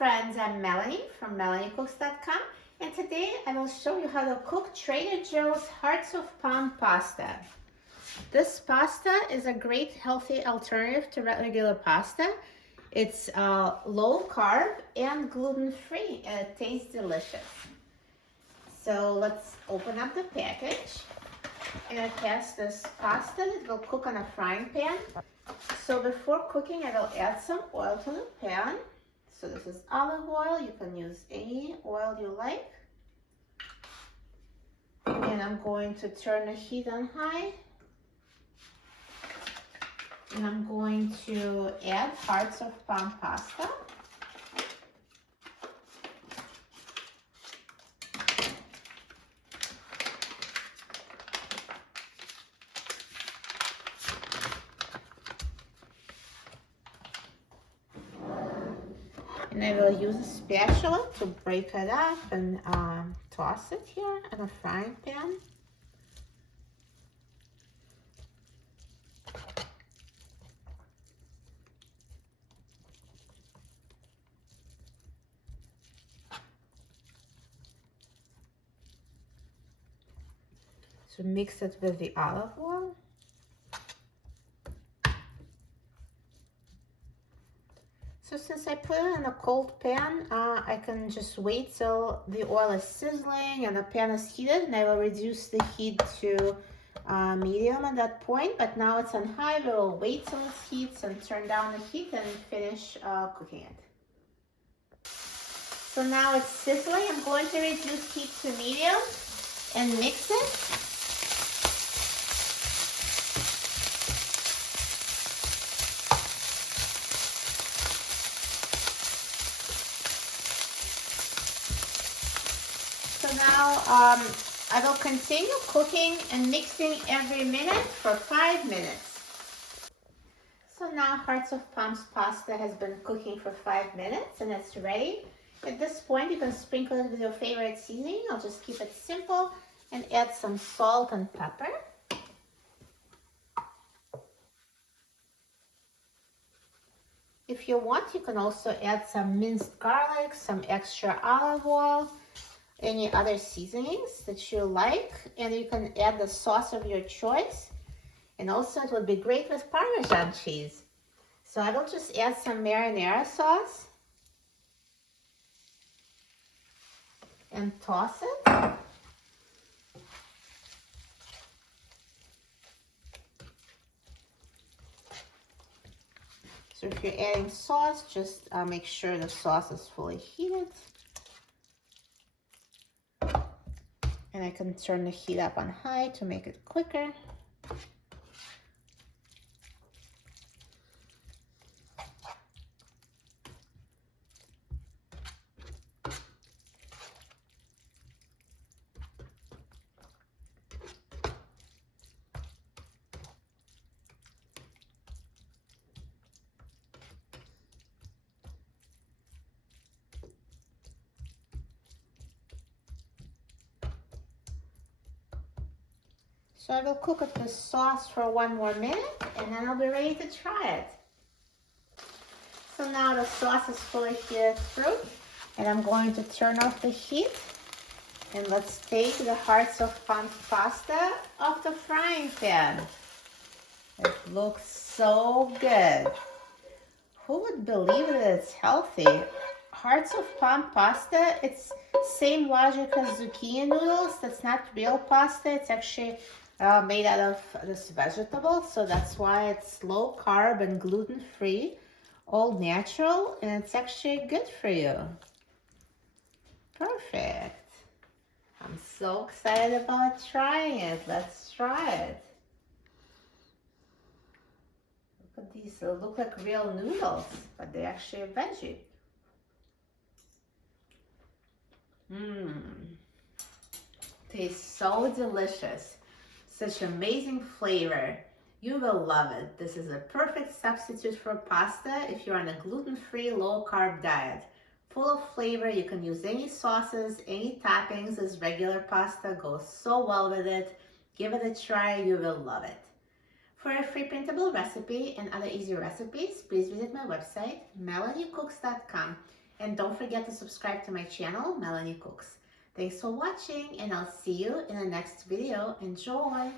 friends, I'm Melanie from melaniecooks.com, and today I will show you how to cook Trader Joe's Hearts of Palm pasta. This pasta is a great healthy alternative to regular pasta. It's low carb and gluten-free and it tastes delicious. So let's open up the package, and it has this pasta that will cook on a frying pan. So before cooking, I will add some oil to the pan. So this is olive oil. You can use any oil you like. And I'm going to turn the heat on high. And I'm going to add hearts of palm pasta. And I will use a spatula to break it up and toss it here in a frying pan. So mix it with the olive oil. So since I put it in a cold pan, I can just wait till the oil is sizzling and the pan is heated, and I will reduce the heat to medium at that point. But now it's on high. We will wait till it heats and turn down the heat and finish cooking it. So now it's sizzling. I'm going to reduce heat to medium and mix it. So now I will continue cooking and mixing every minute for 5 minutes. So now Hearts of Palms pasta has been cooking for 5 minutes and it's ready. At this point you can sprinkle it with your favorite seasoning. I'll just keep it simple and add some salt and pepper. If you want, you can also add some minced garlic, some extra olive oil, any other seasonings that you like, and you can add the sauce of your choice. And also it would be great with Parmesan cheese. So I will just add some marinara sauce and toss it. So if you're adding sauce, just make sure the sauce is fully heated. And I can turn the heat up on high to make it quicker. So I will cook it with sauce for 1 more minute and then I'll be ready to try it. So now the sauce is fully heated through and I'm going to turn off the heat. And let's take the Hearts of Palm pasta off the frying pan. It looks so good. Who would believe that it's healthy? Hearts of Palm pasta, it's same logic as zucchini noodles. That's not real pasta. It's actually made out of this vegetable, so that's why it's low carb and gluten-free, all natural, and it's actually good for you. Perfect. I'm so excited about trying it. Let's try it. Look at these. They look like real noodles, but they're actually a veggie. Tastes so delicious. Such amazing flavor. You will love it. This is a perfect substitute for pasta if you're on a gluten-free, low-carb diet. Full of flavor, you can use any sauces, any toppings as regular pasta. Goes so well with it. Give it a try, you will love it. For a free printable recipe and other easy recipes, please visit my website, melaniecooks.com. And don't forget to subscribe to my channel, Melanie Cooks. Thanks for watching, and I'll see you in the next video. Enjoy!